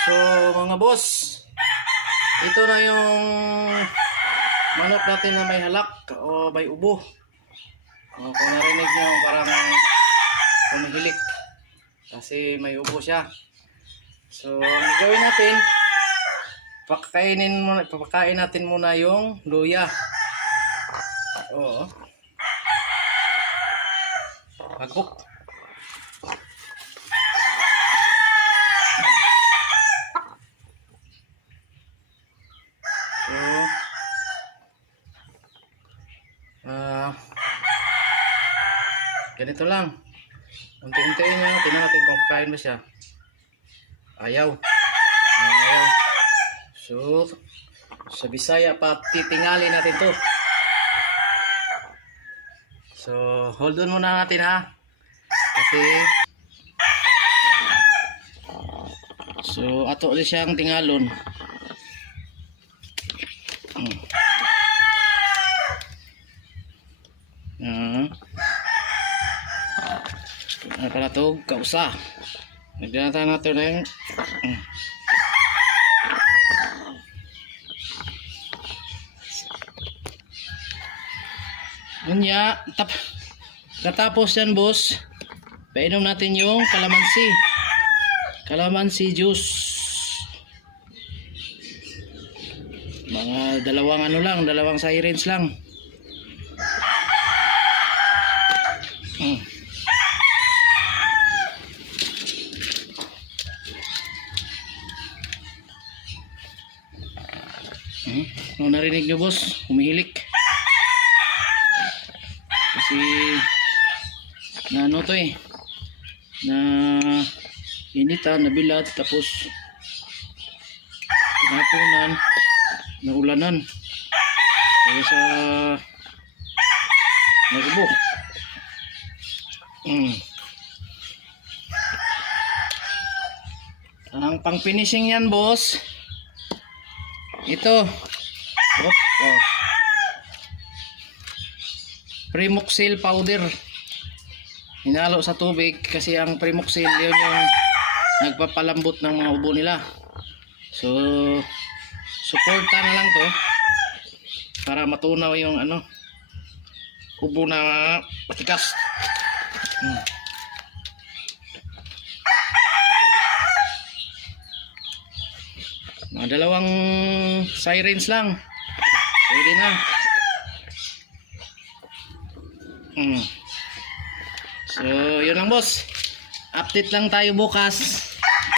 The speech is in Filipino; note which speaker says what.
Speaker 1: So, mga boss, ito na yung manok natin na may halak o may ubo. O, kung narinig nyo, parang kumihilik. Kasi may ubo siya. So, ang gawin natin, pakainin muna, papakain natin muna yung luya. Oo. Pagkok. So, ah, ganito lang. Unti-untiin nyo, tingnan natin kung kakain ba siya. Ayaw. Ayaw. So, sa Bisaya pa, titingali natin to. So, hold on muna natin ha. Kasi, so, ato ulit siyang tingalon. Hmm. Ano pala to? Kausa. Nagdata na to na. Hmm. Unya, tap, katapos yan boss, painom natin yung kalamansi. Kalamansi juice. Mga dalawang ano lang, dalawang sirens lang. Hmm. Hmm. Ano narinig nyo boss? Humihilik. Kasi na ano to eh na initan, nabilat tapos pinapunan naulanan kaya sa nagubo mm. ang pang finishing yan boss ito Op, oh. Primoxil powder. Hinalo sa tubig kasi ang Primoxil yun yung nagpapalambot ng mga ubo nila. So, suporta na lang to para matunaw yung ano ubo na patikas. Hmm. Dalawang sirens lang. Pwede na. Mm. So, yun lang boss. Update lang tayo bukas.